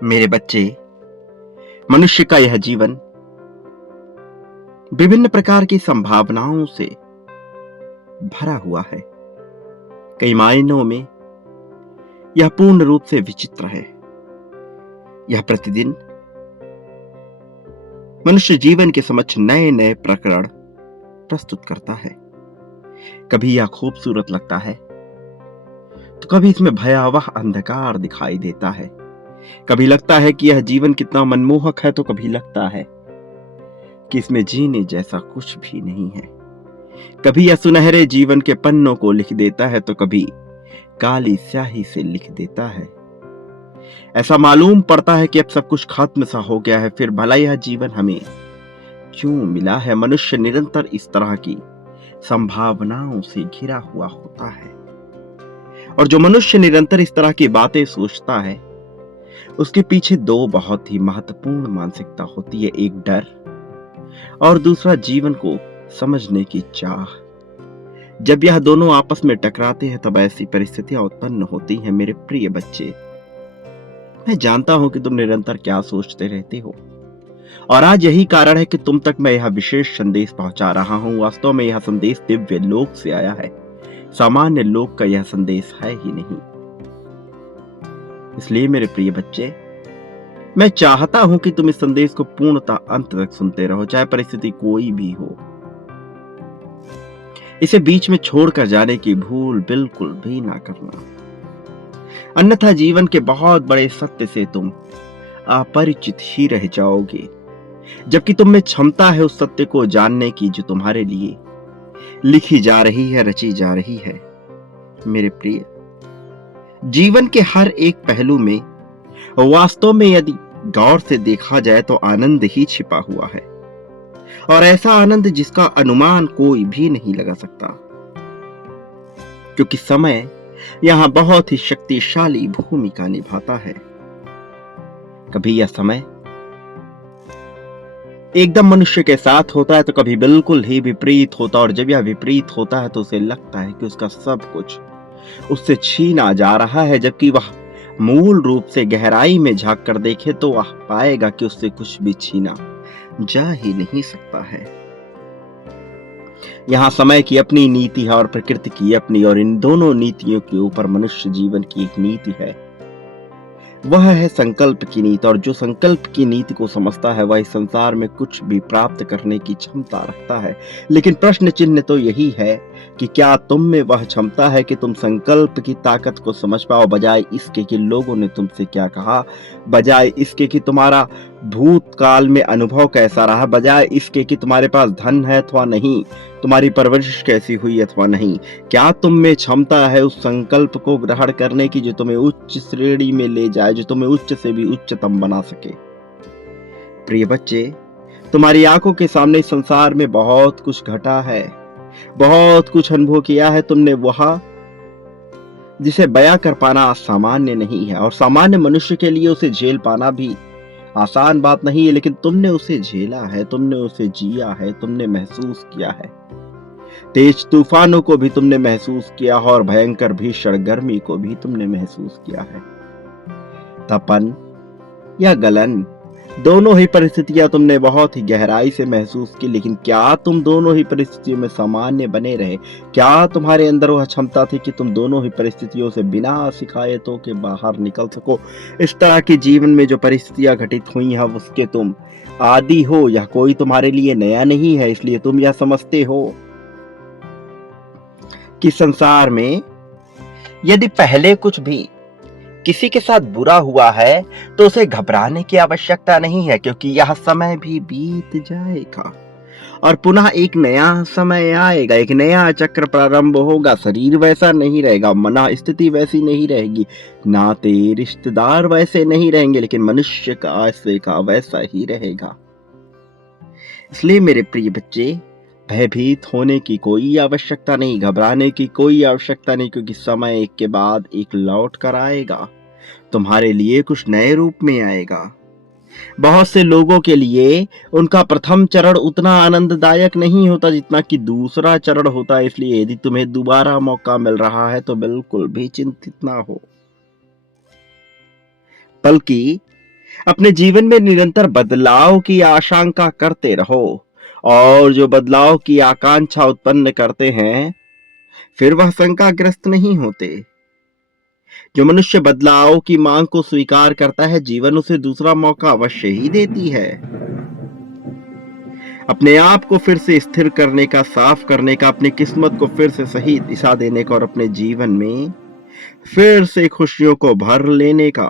मेरे बच्चे, मनुष्य का यह जीवन विभिन्न प्रकार की संभावनाओं से भरा हुआ है। कई मायनों में यह पूर्ण रूप से विचित्र है। यह प्रतिदिन मनुष्य जीवन के समक्ष नए नए प्रकरण प्रस्तुत करता है। कभी यह खूबसूरत लगता है तो कभी इसमें भयावह अंधकार दिखाई देता है। कभी लगता है कि यह जीवन कितना मनमोहक है तो कभी लगता है कि इसमें जीने जैसा कुछ भी नहीं है। कभी यह सुनहरे जीवन के पन्नों को लिख देता है तो कभी काली स्याही से लिख देता है। ऐसा मालूम पड़ता है कि अब सब कुछ खत्म सा हो गया है, फिर भला यह जीवन हमें क्यों मिला है। मनुष्य निरंतर इस तरह की संभावनाओं से घिरा हुआ होता है, और जो मनुष्य निरंतर इस तरह की बातें सोचता है उसके पीछे दो बहुत ही महत्वपूर्ण मानसिकता होती है। एक डर और दूसरा जीवन को समझने की चाह। जब यह दोनों आपस में टकराते हैं तब ऐसी परिस्थितियां उत्पन्न होती हैं। मेरे प्रिय बच्चे, मैं जानता हूं कि तुम निरंतर क्या सोचते रहते हो, और आज यही कारण है कि तुम तक मैं यह विशेष संदेश पहुंचा रहा हूं। वास्तव में यह संदेश दिव्य लोक से आया है, सामान्य लोक का यह संदेश है ही नहीं। इसलिए मेरे प्रिय बच्चे, मैं चाहता हूं कि तुम इस संदेश को पूर्णतः अंत तक सुनते रहो, चाहे परिस्थिति कोई भी हो। इसे बीच में छोड़कर जाने की भूल बिल्कुल भी ना करना, अन्यथा जीवन के बहुत बड़े सत्य से तुम अपरिचित ही रह जाओगे, जबकि तुम में क्षमता है उस सत्य को जानने की जो तुम्हारे लिए लिखी जा रही है, रची जा रही है। मेरे प्रिय, जीवन के हर एक पहलू में वास्तव में यदि गौर से देखा जाए तो आनंद ही छिपा हुआ है, और ऐसा आनंद जिसका अनुमान कोई भी नहीं लगा सकता, क्योंकि समय यहां बहुत ही शक्तिशाली भूमिका निभाता है। कभी यह समय एकदम मनुष्य के साथ होता है तो कभी बिल्कुल ही विपरीत होता है, और जब यह विपरीत होता है तो उसे लगता है कि उसका सब कुछ उससे छीना जा रहा है, जबकि वह मूल रूप से गहराई में झांक कर देखे तो वह पाएगा कि उससे कुछ भी छीना जा ही नहीं सकता है। यहां समय की अपनी नीति है और प्रकृति की अपनी, और इन दोनों नीतियों के ऊपर मनुष्य जीवन की एक नीति है, वह है संकल्प की नीति। और जो संकल्प की नीति को समझता है वह इस संसार में कुछ भी प्राप्त करने की क्षमता रखता है। लेकिन प्रश्न चिन्ह तो यही है कि क्या तुम में वह क्षमता है कि तुम संकल्प की ताकत को समझ पाओ, बजाय इसके कि लोगों ने तुमसे क्या कहा, बजाय इसके कि तुम्हारा भूतकाल में अनुभव कैसा रहा, बजाय इसके कि तुम्हारे पास धन है अथवा नहीं, तुम्हारी परवरिश कैसी हुई अथवा नहीं। क्या तुम में क्षमता है उस संकल्प को ग्रहण करने की जो तुम्हें उच्च श्रेणी में ले जाए, जो तुम्हें उच्च से भी उच्चतम बना सके। प्रिय बच्चे, तुम्हारी आंखों के सामने संसार में बहुत कुछ घटा है, बहुत कुछ अनुभव किया है तुमने, वह जिसे बयां कर पाना सामान्य नहीं है, और सामान्य मनुष्य के लिए उसे झेल पाना भी आसान बात नहीं है। लेकिन तुमने उसे झेला है, तुमने उसे जिया है, तुमने महसूस किया है। तेज तूफानों को भी तुमने महसूस किया है, और भयंकर भीषण गर्मी को भी तुमने महसूस किया है। तपन या गलन, दोनों ही परिस्थितियां तुमने बहुत ही गहराई से महसूस की। लेकिन क्या तुम दोनों ही परिस्थितियों में सामान्य बने रहे? क्या तुम्हारे अंदर वह क्षमता थी कि तुम दोनों ही परिस्थितियों से बिना शिकायतों के बाहर निकल सको? इस तरह के जीवन में जो परिस्थितियां घटित हुई हैं उसके तुम आदी हो, यह कोई तुम्हारे लिए नया नहीं है। इसलिए तुम यह समझते हो कि संसार में यदि पहले कुछ भी किसी के साथ बुरा हुआ है तो उसे घबराने की आवश्यकता नहीं है, क्योंकि यह समय भी बीत जाएगा और पुनः एक नया समय आएगा, एक नया चक्र प्रारंभ होगा। शरीर वैसा नहीं रहेगा, मन स्थिति वैसी नहीं रहेगी, नाते रिश्तेदार वैसे नहीं रहेंगे, लेकिन मनुष्य का ऐसे का वैसा ही रहेगा। इसलिए मेरे प्रिय बच्चे, भयभीत होने की कोई आवश्यकता नहीं, घबराने की कोई आवश्यकता नहीं, क्योंकि समय एक के बाद एक लौट कर आएगा, तुम्हारे लिए कुछ नए रूप में आएगा। बहुत से लोगों के लिए उनका प्रथम चरण उतना आनंददायक नहीं होता जितना कि दूसरा चरण होता है। इसलिए यदि तुम्हें दोबारा मौका मिल रहा है तो बिल्कुल भी चिंतित ना हो, बल्कि अपने जीवन में निरंतर बदलाव की आशंका करते रहो, और जो बदलाव की आकांक्षा उत्पन्न करते हैं फिर वह शंकाग्रस्त नहीं होते। जो मनुष्य बदलाव की मांग को स्वीकार करता है, जीवन उसे दूसरा मौका अवश्य ही देती है। अपने आप को फिर से स्थिर करने का, साफ करने का, अपनी किस्मत को फिर से सही दिशा देने का और अपने जीवन में फिर से खुशियों को भर लेने का।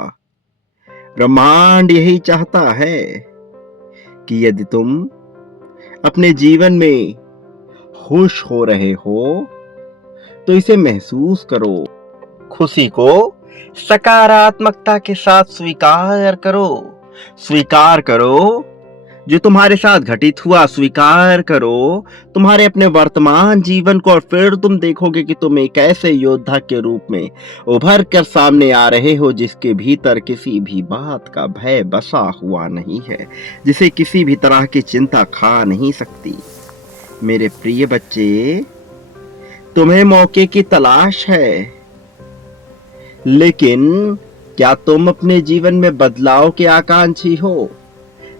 ब्रह्मांड यही चाहता है कि यदि तुम अपने जीवन में खुश हो रहे हो तो इसे महसूस करो। खुशी को सकारात्मकता के साथ स्वीकार करो। स्वीकार करो जो तुम्हारे साथ घटित हुआ, स्वीकार करो तुम्हारे अपने वर्तमान जीवन को, और फिर तुम देखोगे कि तुम एक ऐसे योद्धा के रूप में उभर कर सामने आ रहे हो जिसके भीतर किसी भी बात का भय बसा हुआ नहीं है, जिसे किसी भी तरह की चिंता खा नहीं सकती। मेरे प्रिय बच्चे, तुम्हें मौके की तलाश है, लेकिन क्या तुम अपने जीवन में बदलाव के आकांक्षी हो?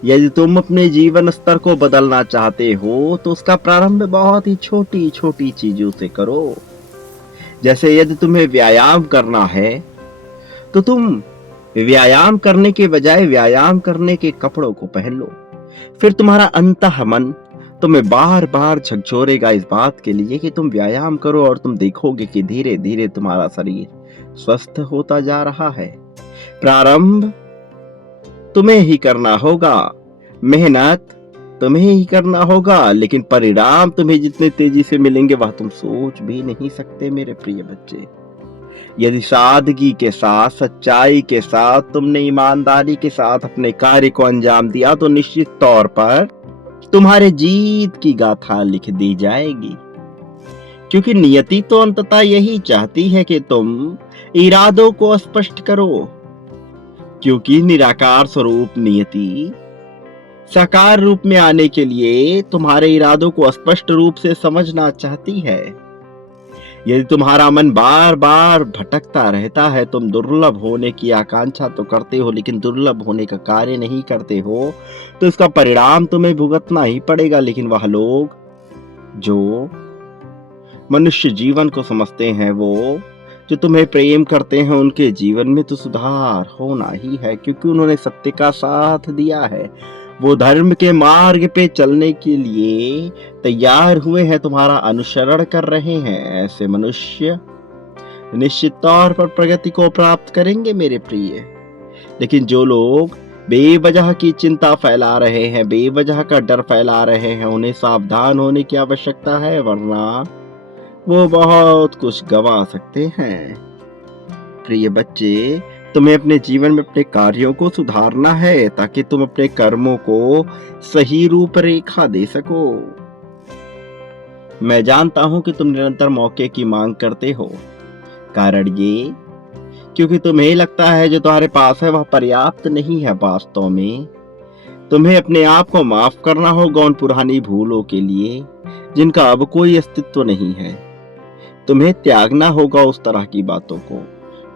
यदि तुम अपने जीवन स्तर को बदलना चाहते हो तो उसका प्रारंभ बहुत ही छोटी छोटी चीजों से करो। जैसे यदि तुम्हें व्यायाम करना है तो तुम व्यायाम करने के बजाय व्यायाम करने के कपड़ों को पहन लो। फिर तुम्हारा अंतःमन तुम्हें बार बार झकझोरेगा इस बात के लिए कि तुम व्यायाम करो, और तुम देखोगे कि धीरे धीरे तुम्हारा शरीर स्वस्थ होता जा रहा है। प्रारंभ तुम्हें ही करना होगा, मेहनत तुम्हें ही करना होगा, लेकिन परिणाम तुम्हें जितने तेजी से मिलेंगे वह तुम सोच भी नहीं सकते। मेरे प्रिय बच्चे, यदि सादगी के साथ, सच्चाई के साथ, तुमने ईमानदारी के साथ अपने कार्य को अंजाम दिया तो निश्चित तौर पर तुम्हारे जीत की गाथा लिख दी जाएगी। क्योंकि नियति तो अंततः यही चाहती है कि तुम इरादों को स्पष्ट करो, क्योंकि निराकार स्वरूप नियति साकार रूप में आने के लिए तुम्हारे इरादों को स्पष्ट रूप से समझना चाहती है। यदि तुम्हारा मन बार बार भटकता रहता है, तुम दुर्लभ होने की आकांक्षा तो करते हो लेकिन दुर्लभ होने का कार्य नहीं करते हो, तो इसका परिणाम तुम्हें भुगतना ही पड़ेगा। लेकिन वह लोग जो मनुष्य जीवन को समझते हैं, वो जो तुम्हें प्रेम करते हैं, उनके जीवन में तो सुधार होना ही है, क्योंकि उन्होंने सत्य का साथ दिया है। वो धर्म के मार्ग पे चलने के लिए तैयार हुए हैं, तुम्हारा अनुसरण कर रहे हैं। ऐसे मनुष्य निश्चित तौर पर प्रगति को प्राप्त करेंगे मेरे प्रिय। लेकिन जो लोग बेवजह की चिंता फैला रहे हैं, बेवजह का डर फैला रहे हैं, उन्हें सावधान होने की आवश्यकता है, वरना वो बहुत कुछ गंवा सकते हैं। प्रिय बच्चे, तुम्हें अपने जीवन में अपने कार्यों को सुधारना है ताकि तुम अपने कर्मों को सही रूपरेखा दे सको। मैं जानता हूं कि तुम निरंतर मौके की मांग करते हो। कारण ये क्योंकि तुम्हें लगता है जो तुम्हारे पास है वह पर्याप्त नहीं है। वास्तव में तुम्हें अपने आप को माफ करना होगा उन पुरानी भूलों के लिए जिनका अब कोई अस्तित्व नहीं है। तुम्हें त्यागना होगा उस तरह की बातों को।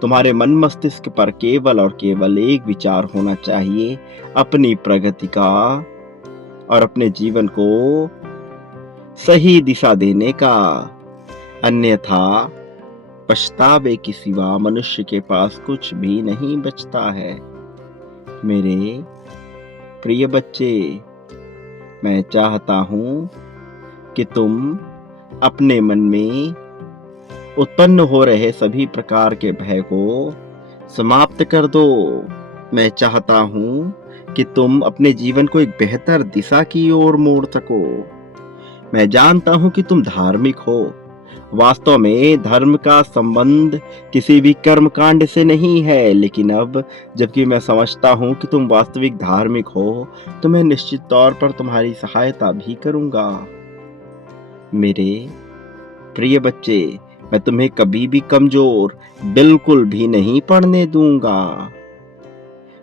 तुम्हारे मन मस्तिष्क पर केवल और केवल एक विचार होना चाहिए, अपनी प्रगति का और अपने जीवन को सही दिशा देने का। अन्यथा पछतावे के सिवा मनुष्य के पास कुछ भी नहीं बचता है। मेरे प्रिय बच्चे, मैं चाहता हूं कि तुम अपने मन में उत्पन्न हो रहे सभी प्रकार के भय को समाप्त कर दो। मैं चाहता हूं कि तुम अपने जीवन को एक बेहतर दिशा की ओर मोड़ सको। मैं जानता हूं कि तुम धार्मिक हो। वास्तव में धर्म का संबंध किसी भी कर्मकांड से नहीं है, लेकिन अब जबकि मैं समझता हूं कि तुम वास्तविक धार्मिक हो, तो मैं निश्चित तौर पर तुम्हारी सहायता भी करूंगा। मेरे प्रिय बच्चे, मैं तुम्हें कभी भी कमजोर बिल्कुल भी नहीं पड़ने दूंगा।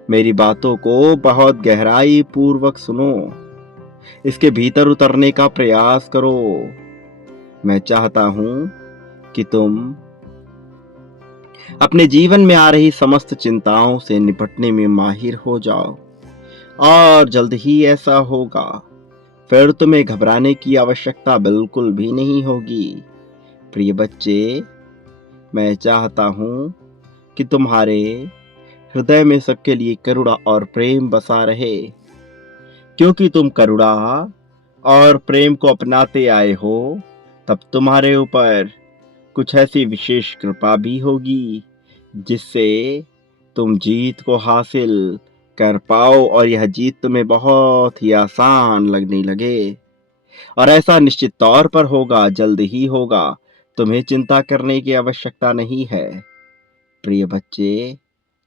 मेरी बातों को बहुत गहराई पूर्वक सुनो, इसके भीतर उतरने का प्रयास करो। मैं चाहता हूं कि तुम अपने जीवन में आ रही समस्त चिंताओं से निपटने में माहिर हो जाओ। और जल्द ही ऐसा होगा। फिर तुम्हें घबराने की आवश्यकता बिल्कुल भी नहीं होगी। प्रिय बच्चे, मैं चाहता हूँ कि तुम्हारे हृदय में सबके लिए करुणा और प्रेम बसा रहे, क्योंकि तुम करुणा और प्रेम को अपनाते आए हो। तब तुम्हारे ऊपर कुछ ऐसी विशेष कृपा भी होगी जिससे तुम जीत को हासिल कर पाओ और यह जीत तुम्हें बहुत ही आसान लगने लगे। और ऐसा निश्चित तौर पर होगा, जल्द ही होगा। तुम्हें चिंता करने की आवश्यकता नहीं है। प्रिय बच्चे,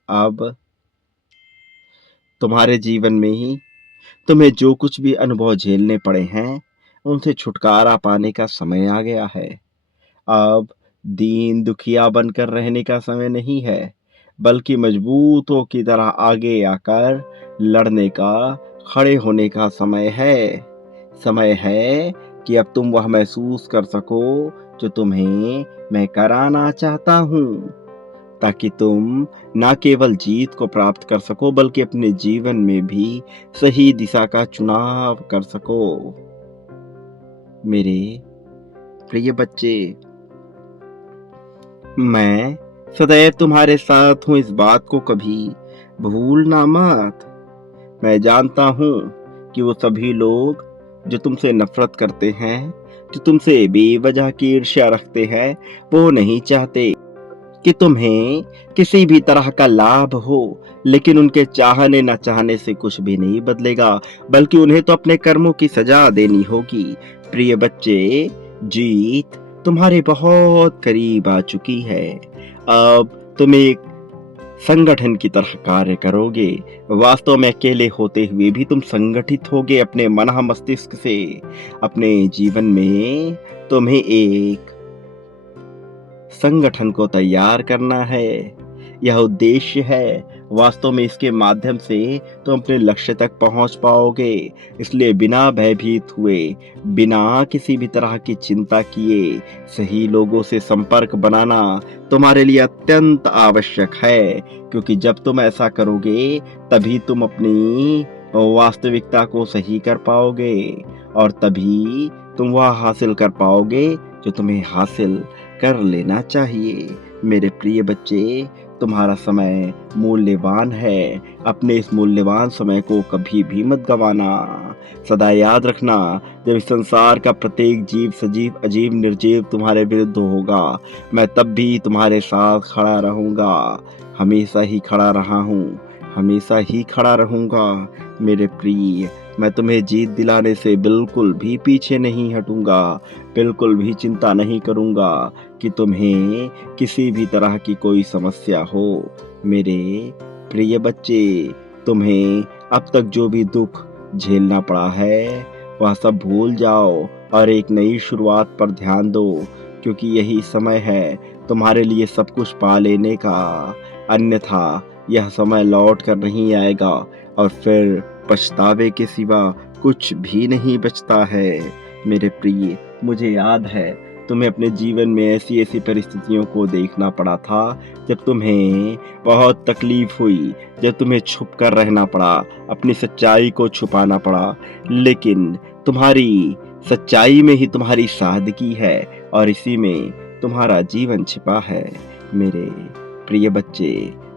अब तुम्हारे जीवन में ही तुम्हें जो कुछ भी अनुभव झेलने पड़े हैं, उनसे छुटकारा पाने का समय आ गया है। अब दीन दुखिया बनकर रहने का समय नहीं है, बल्कि मजबूतों की तरह आगे आकर लड़ने का, खड़े होने का समय है। समय है कि अब तुम वह महसूस कर सको जो तुम्हें मैं कराना चाहता हूँ, ताकि तुम न केवल जीत को प्राप्त कर सको, बल्कि अपने जीवन में भी सही दिशा का चुनाव कर सको। मेरे प्रिय बच्चे, मैं सदैव तुम्हारे साथ हूँ, इस बात को कभी भूलना मत। मैं जानता हूँ कि वो सभी लोग जो तुमसे नफरत करते हैं, जो तुमसे बेवजह की ईर्ष्या रखते हैं, वो नहीं चाहते कि तुम्हें किसी भी तरह का लाभ हो। लेकिन उनके चाहने न चाहने से कुछ भी नहीं बदलेगा, बल्कि उन्हें तो अपने कर्मों की सजा देनी होगी। प्रिय बच्चे, जीत तुम्हारे बहुत करीब आ चुकी है। अब तुम एक संगठन की तरह कार्य करोगे। वास्तव में अकेले होते हुए भी तुम संगठित होगे अपने मन मस्तिष्क से। अपने जीवन में तुम्हें एक संगठन को तैयार करना है, यह उद्देश्य है। वास्तव में इसके माध्यम से तुम अपने लक्ष्य तक पहुंच पाओगे। इसलिए बिना भयभीत हुए, बिना किसी भी तरह की चिंता किए, सही लोगों से संपर्क बनाना तुम्हारे लिए अत्यंत आवश्यक है। क्योंकि जब तुम ऐसा करोगे, तभी तुम अपनी वास्तविकता को सही कर पाओगे, और तभी तुम वह हासिल कर पाओगे जो तुम्हें हासिल कर लेना चाहिए। मेरे प्रिय बच्चे, तुम्हारा समय मूल्यवान है। अपने इस मूल्यवान समय को कभी भी मत गंवाना। सदा याद रखना, जब इस संसार का प्रत्येक जीव, सजीव, अजीब, निर्जीव तुम्हारे विरुद्ध होगा, मैं तब भी तुम्हारे साथ खड़ा रहूंगा। हमेशा ही खड़ा रहा हूँ, हमेशा ही खड़ा रहूंगा। मेरे प्रिय, मैं तुम्हें जीत दिलाने से बिल्कुल भी पीछे नहीं हटूंगा। बिल्कुल भी चिंता नहीं करूंगा कि तुम्हें किसी भी तरह की कोई समस्या हो। मेरे प्रिय बच्चे, तुम्हें अब तक जो भी दुख झेलना पड़ा है, वह सब भूल जाओ और एक नई शुरुआत पर ध्यान दो, क्योंकि यही समय है तुम्हारे लिए सब कुछ पा लेने का। अन्यथा यह समय लौट कर नहीं आएगा, और फिर पछतावे के सिवा कुछ भी नहीं बचता है। मेरे प्रिय, मुझे याद है तुम्हें अपने जीवन में ऐसी ऐसी परिस्थितियों को देखना पड़ा था, जब तुम्हें बहुत तकलीफ हुई, जब तुम्हें छुप कर रहना पड़ा, अपनी सच्चाई को छुपाना पड़ा। लेकिन तुम्हारी सच्चाई में ही तुम्हारी सादगी है, और इसी में तुम्हारा जीवन छिपा है। मेरे प्रिय बच्चे,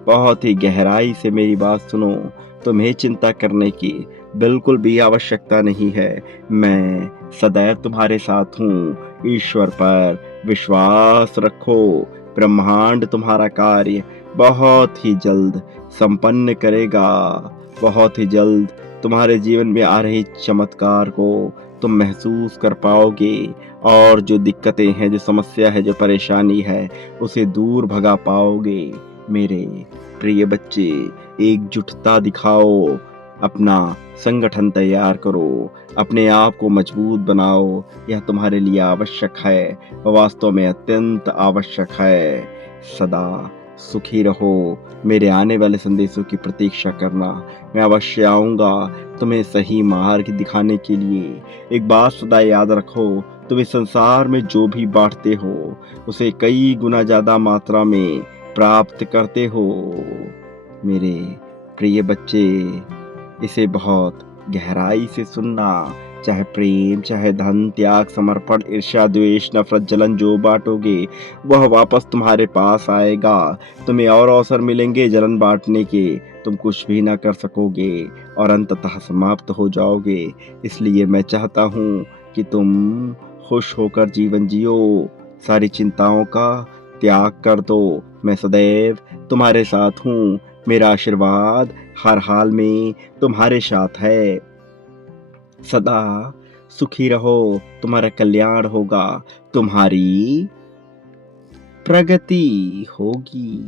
बहुत ही गहराई से मेरी बात सुनो। तुम्हें चिंता करने की बिल्कुल भी आवश्यकता नहीं है। मैं सदैव तुम्हारे साथ हूँ। ईश्वर पर विश्वास रखो। ब्रह्मांड तुम्हारा कार्य बहुत ही जल्द संपन्न करेगा। बहुत ही जल्द तुम्हारे जीवन में आ रही चमत्कार को तुम महसूस कर पाओगे, और जो दिक्कतें हैं, जो समस्या है, जो परेशानी है, उसे दूर भगा पाओगे। मेरे प्रिय बच्चे, एकजुटता दिखाओ, अपना संगठन तैयार करो, अपने आप को मजबूत बनाओ। यह तुम्हारे लिए आवश्यक है, वास्तव में अत्यंत आवश्यक है। सदा सुखी रहो। मेरे आने वाले संदेशों की प्रतीक्षा करना। मैं अवश्य आऊँगा तुम्हें सही मार्ग दिखाने के लिए। एक बात सदा याद रखो, तुम इस संसार में जो भी बांटते हो, उसे कई गुना ज़्यादा मात्रा में प्राप्त करते हो। मेरे प्रिय बच्चे, इसे बहुत गहराई से सुनना। चाहे प्रेम, चाहे धन, त्याग, समर्पण, ईर्ष्या, द्वेष, नफरत, जलन जो बांटोगे वह वापस तुम्हारे पास आएगा। तुम्हें और अवसर मिलेंगे जलन बांटने के, तुम कुछ भी ना कर सकोगे और अंततः समाप्त हो जाओगे। इसलिए मैं चाहता हूँ कि तुम खुश होकर जीवन जियो, सारी चिंताओं का त्याग कर दो। मैं सदैव तुम्हारे साथ हूँ। मेरा आशीर्वाद हर हाल में तुम्हारे साथ है। सदा सुखी रहो, तुम्हारा कल्याण होगा, तुम्हारी प्रगति होगी।